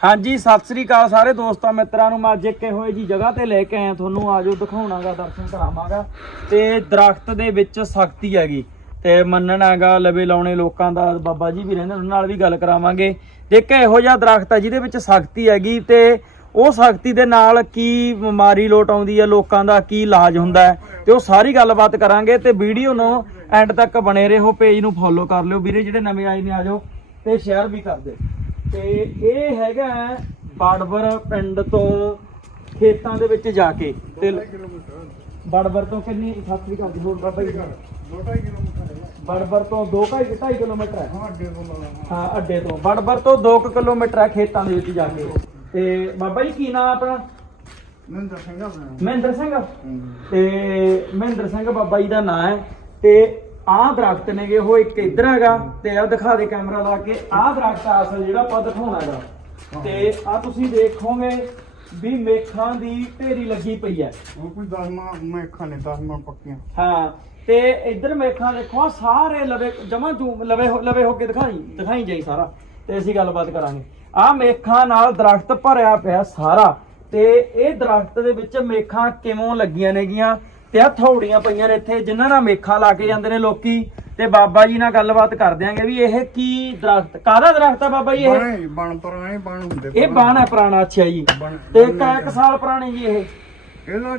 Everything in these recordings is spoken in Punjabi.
ਹਾਂਜੀ, ਸਤਿ ਸ੍ਰੀ ਅਕਾਲ ਸਾਰੇ ਦੋਸਤਾਂ, ਮਿੱਤਰਾਂ ਨੂੰ। ਮੈਂ ਅੱਜ ਇੱਕ ਇਹੋ ਜੀ ਜਗ੍ਹਾ ਤੇ ਲੈ ਕੇ ਆਇਆ, ਤੁਹਾਨੂੰ ਆਜੋ ਦਿਖਾਉਣਾਗਾ, ਦਰਸ਼ਨ ਕਰਾਵਾਂਗਾ। ਤੇ ਦਰਖਤ ਦੇ ਵਿੱਚ ਸ਼ਕਤੀ ਹੈਗੀ। ਤੇ ਮੰਨਣਾਗਾ ਲਵੇ ਲਾਉਣੇ ਲੋਕਾਂ ਦਾ, ਬਾਬਾ ਜੀ ਵੀ ਰਹਿੰਦੇ ਉਹਨਾਂ ਨਾਲ ਵੀ ਗੱਲ ਕਰਾਵਾਂਗੇ। ਤੇ ਇੱਕ ਇਹੋ ਜਿਹਾ ਦਰਖਤ ਹੈ, ਜਿਹਦੇ ਵਿੱਚ ਸ਼ਕਤੀ ਹੈਗੀ ਤੇ ਉਹ ਸ਼ਕਤੀ ਦੇ ਨਾਲ ਕੀ ਬਿਮਾਰੀ ਲੋਟ ਆਉਂਦੀ ਹੈ, ਲੋਕਾਂ ਦਾ ਕੀ ਇਲਾਜ ਹੁੰਦਾ ਹੈ, ਤੇ ਉਹ ਸਾਰੀ ਗੱਲਬਾਤ ਕਰਾਂਗੇ। ਤੇ ਵੀਡੀਓ ਨੂੰ ਐਂਡ ਤੱਕ ਬਣੇ ਰਹੋ ਪੇਜ ਨੂੰ ਫੋਲੋ ਕਰ ਲਿਓ। ਵੀਰੇ, ਜਿਹੜੇ ਨਵੇਂ ਆਏ ਨੇ, ਆਜੋ ਤੇ ਸ਼ੇਅਰ ਵੀ ਕਰ ਦਿਓ। ਤੇ ਇਹ ਹੈਗਾ ਹੈ ਬਾੜਵਰ ਪਿੰਡ ਤੋਂ ਖੇਤਾਂ ਦੇ ਵਿੱਚ ਜਾ ਕੇ ਤੇ ਬਾੜਵਰ ਤੋਂ ਕਿੰਨੀ? ਵੀ ਕਰਦੀ ਹੋਰ ਬਾਬਾ ਜੀ ਬਾੜਵਰ ਤੋਂ 2.5 ਕਿਲੋਮੀਟਰ ਹੈ? ਹਾਂ ਅੱਡੇ ਤੋਂ ਬਾੜਵਰ ਤੋਂ 2 ਕਿਲੋਮੀਟਰ ਹੈ ਖੇਤਾਂ ਦੇ ਵਿੱਚ ਜਾ ਕੇ। ਤੇ ਬਾਬਾ ਜੀ ਕੀ ਨਾਮ ਆਪਣਾ? ਮਹਿੰਦਰ ਸਿੰਘ ਤੇ ਮਹਿੰਦਰ ਸਿੰਘ ਬਾਬਾ ਜੀ ਦਾ ਨਾਮ ਹੈ। ਤੇ ਆਹ ਦਰਖਤ ਨੇਗੇ ਉਹ ਇੱਕ ਇੱਧਰ ਹੈਗਾ ਤੇ ਆ ਦਿਖਾ ਦੇ ਕੈਮਰਾ ਲਾ ਕੇ। ਆਹ ਦਰਖਤ ਆ ਅਸਲ ਜਿਹੜਾ ਆਪਾਂ ਦਿਖਾਉਣਾ ਹੈਗਾ। ਤੇ ਆ ਤੁਸੀਂ ਦੇਖੋਗੇ ਵੀ ਮੇਖਾਂ ਦੀ ਢੇਰੀ ਲੱਗੀ ਪਈ ਹੈ। ਹਾਂ ਤੇ ਇੱਧਰ ਮੇਖਾਂ ਦੇਖੋ ਆਹ ਸਾਰੇ ਲਵੇ ਜਮਾ ਜੂ ਲਵੇ ਲਵੇ ਹੋ ਕੇ ਦਿਖਾਈ ਦਿਖਾਈ ਜਾਈ ਸਾਰਾ। ਤੇ ਅਸੀਂ ਗੱਲਬਾਤ ਕਰਾਂਗੇ। ਆਹ ਮੇਖਾਂ ਨਾਲ ਦਰਖਤ ਭਰਿਆ ਪਿਆ ਸਾਰਾ। ਤੇ ਇਹ ਦਰਖਤ ਦੇ ਵਿੱਚ ਮੇਖਾਂ ਕਿਵੇਂ ਲੱਗੀਆਂ ਨੇਗੀਆਂ? ਤੇ ਆ ਥੌੜੀਆਂ ਪਈਆਂ ਨੇ ਇੱਥੇ ਜਿਨ੍ਹਾਂ ਨਾਲ ਮੇਖਾਂ ਲਾ ਕੇ ਜਾਂਦੇ ਨੇ ਲੋਕੀ ਤੇ ਬਾਬਾ ਜੀ ਨਾਲ ਗੱਲਬਾਤ ਕਰ ਦਿਆਂਗੇ ਵੀ ਇਹ ਕੀ ਦਰਖਤ ਕਾਹਦਾ ਦਰਖਤ ਆ ਬਾਬਾ ਜੀ ਇਹ? ਬਣ ਪੁਰਾਣੇ ਬਣ ਹੁੰਦੇ ਇਹ ਬਾਣ ਹੈ ਪੁਰਾਣਾ ਅੱਛਾ ਜੀ। ਬਣ- ਤੇ ਬਣ ਕਾ ਇੱਕ ਸਾਲ ਪੁਰਾਣੇ ਜੀ ਇਹ। ਇਹਦਾ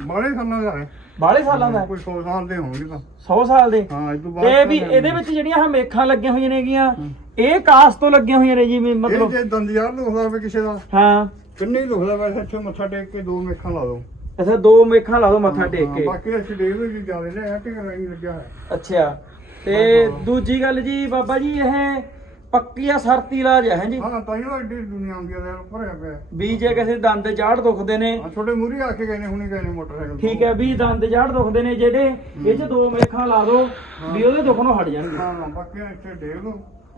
ਬੜੇ ਸਾਲਾਂ ਦਾ ਹੈ। ਬਾਹਲੇ ਸਾਲਾਂ ਦਾ ਕੋਈ 100 ਸਾਲ ਦੇ ਹੋਣਗੇ ਤਾਂ। 100 ਸਾਲ ਦੇ? ਹਾਂ ਇਹ ਤੋਂ ਬਾਅਦ ਤੇ ਵੀ ਇਹਦੇ ਵਿੱਚ ਜਿਹੜੀਆਂ ਆਹ ਮੇਖਾਂ ਲੱਗੀਆਂ ਹੋਈਆਂ ਨੇਗੀਆਂ ਇਹ ਕਾਸ ਤੋਂ ਲੱਗੀਆਂ ਹੋਈਆਂ ਨੇ ਜੀ ਮਤਲਬ ਮਤਲਬ ਜੇ ਦੰਦਿਆਰ ਦੁਖਦਾ ਹੋਵੇ ਕਿਸੇ ਦਾ। ਹਾਂ। ਕਿੰਨੀ ਦੁਖਦਾ ਵੈਸੇ ਇੱਥੇ ਮੱਥਾ ਟੇਕ ਕੇ ਦੋ ਮੇਖਾਂ ਲਾ ਦੋ। ਅੱਛਾ ਦੋ ਮੇਖਾਂ ਲਾ ਦੋ ਮੱਥਾ ਟੇਕ ਕੇ। ਬਾਕੀ ਅਸੀਂ ਦੇਖ ਵੀ ਜੀ ਜਾਂਦੇ ਨੇ ਕਿ ਨਹੀਂ ਲੱਗਿਆ ਹੈ ਅੱਛਾ ਤੇ। ਦੂਜੀ ਗੱਲ ਜੀ ਬਾਬਾ ਜੀ ਇਹ ਪੱਕੀ ਆ ਸਰਤੀ ਇਲਾਜ ਹੈ ਜੀ? ਹਾਂ ਤਾਂ ਹੀ ਉਹ ਐਡੀ ਦੁਨੀਆ ਆਉਂਦੀ ਹੈ ਭਰਿਆ ਪਿਆ। ਵੀ ਜੇ ਕਿਸੇ ਦੰਦ ਜਾੜ ਦੁਖਦੇ ਨੇ। ਆ ਛੋਟੇ ਮੂਰੀ ਆ ਕੇ ਗਏ ਨੇ ਹੁਣੇ ਗਏ ਨੇ ਮੋਟਰਸਾਈਕਲ ਤੋਂ। ਠੀਕ ਹੈ ਵੀ ਦੰਦ ਜਾੜ ਦੁਖਦੇ ਨੇ ਜਿਹੜੇ ਇਹ ਚ ਦੋ ਮੇਖਾਂ ਲਾ ਦੋ ਵੀ ਉਹਦੇ ਦੁੱਖ ਨੂੰ ਹਟ ਜਾਣਗੇ। ਹਾਂ ਬਾਕੀ ਇੱਥੇ ਦੇਖ ਲਓ।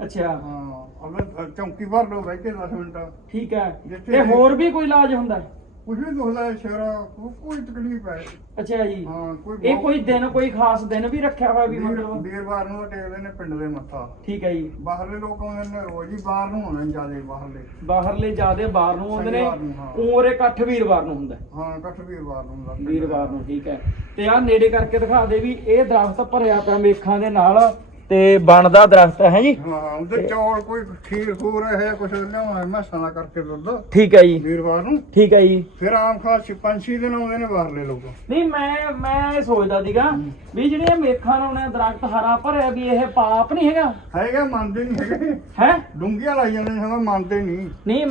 ਅੱਛਾ। ਹਾਂ ਅਗਰ ਚੌਂਕੀ ਭਰ ਲਓ ਬਹਿ ਕੇ 10 ਮਿੰਟ। ਠੀਕ ਹੈ ਤੇ ਹੋਰ ਵੀ ਕੋਈ ਇਲਾਜ ਹੁੰਦਾ? ਹੈ? ਕੁਝ ਵੀ ਦੁਖਦਾ ਹੈ ਸ਼ੇਰਾ ਕੋਈ ਤਕਲੀਫ ਹੈ। ਅੱਛਾ ਜੀ। ਹਾਂ ਕੋਈ ਇਹ ਕੋਈ ਦਿਨ ਕੋਈ ਖਾਸ ਦਿਨ ਵੀ ਰੱਖਿਆ ਹੋਇਆ ਵੀ ਮਤਲਬ? ਵੀਰਵਾਰ ਨੂੰ ਟੇਕਦੇ ਨੇ ਪਿੰਡ ਦੇ ਮੱਥਾ। ਠੀਕ ਹੈ ਜੀ। ਬਾਹਰਲੇ ਲੋਕ ਆਉਂਦੇ ਨੇ ਰੋਜ਼ ਹੀ ਬਾਹਰ ਨੂੰ ਆਉਂਦੇ ਨੇ ਜਿਆਦੇ ਬਾਹਰਲੇ। ਬਾਹਰਲੇ ਜਿਆਦੇ ਬਾਹਰ ਨੂੰ ਆਉਂਦੇ ਨੇ ਸ਼ਨੀਵਾਰ ਨੂੰ, ਹਾਂ। ਉਮਰ ਇਕੱਠ ਵੀਰਵਾਰ ਨੂੰ ਹੁੰਦਾ। ਹੈ। ਹਾਂ ਇਕੱਠ ਵੀਰਵਾਰ ਨੂੰ ਹੁੰਦਾ। ਪਿੰਡ ਵੀਰਵਾਰ ਨੂੰ ਠੀਕ ਹੈ। ਤੇ ਆ ਨੇੜੇ ਕਰਕੇ ਦਿਖਾ ਦੇ ਵੀ ਇਹ ਦਰਖਤ ਭਰਿਆ ਪਿਆ ਮੇਖਾਂ ਦੇ ਨਾਲ। ਤੇ ਬਣਦਾ ਦਰਖਤ ਹੈ ਜੀ? ਹਾਂ ਉਹਦੇ ਚੌਲ ਕੋਈ ਖੀਰ ਖੂਰ ਹੈ ਕੁਛ ਲਿਆਉਣਾ ਮੈਸਾਂ ਦਾ ਕਰਕੇ ਦੁੱਧ ਠੀਕ ਹੈ ਜੀ। ਵੀਰਵਾਰ ਨੂੰ। ਠੀਕ ਹੈ ਜੀ। ਫਿਰ ਆਮ ਖਾਸ ਪੰਛੀ ਦਿਨ ਆਉਂਦੇ ਨੇ ਬਾਹਰਲੇ ਲੋਕ ਨਹੀਂ ਮੈਂ ਮੈਂ ਇਹ ਸੋਚਦਾ ਸੀਗਾ ਵੀ ਜਿਹੜੀਆਂ ਮੇਖਾਂ ਨੂੰ ਨੇ ਦਰਖਤ ਹਰਾ ਭਰਿਆ ਵੀ ਇਹ ਪਾਪ ਨਹੀਂ ਹੈਗਾ? ਹੈਗਾ ਮੰਨਦੇ ਨਹੀਂ ਹੈਗੇ। ਹੈ? ਡੁੰਗੀਆਂ ਲਾਈ ਜਾਂਦੇ ਨੇ ਮੰਨਦੇ ਨਹੀਂ। ਨਹੀਂ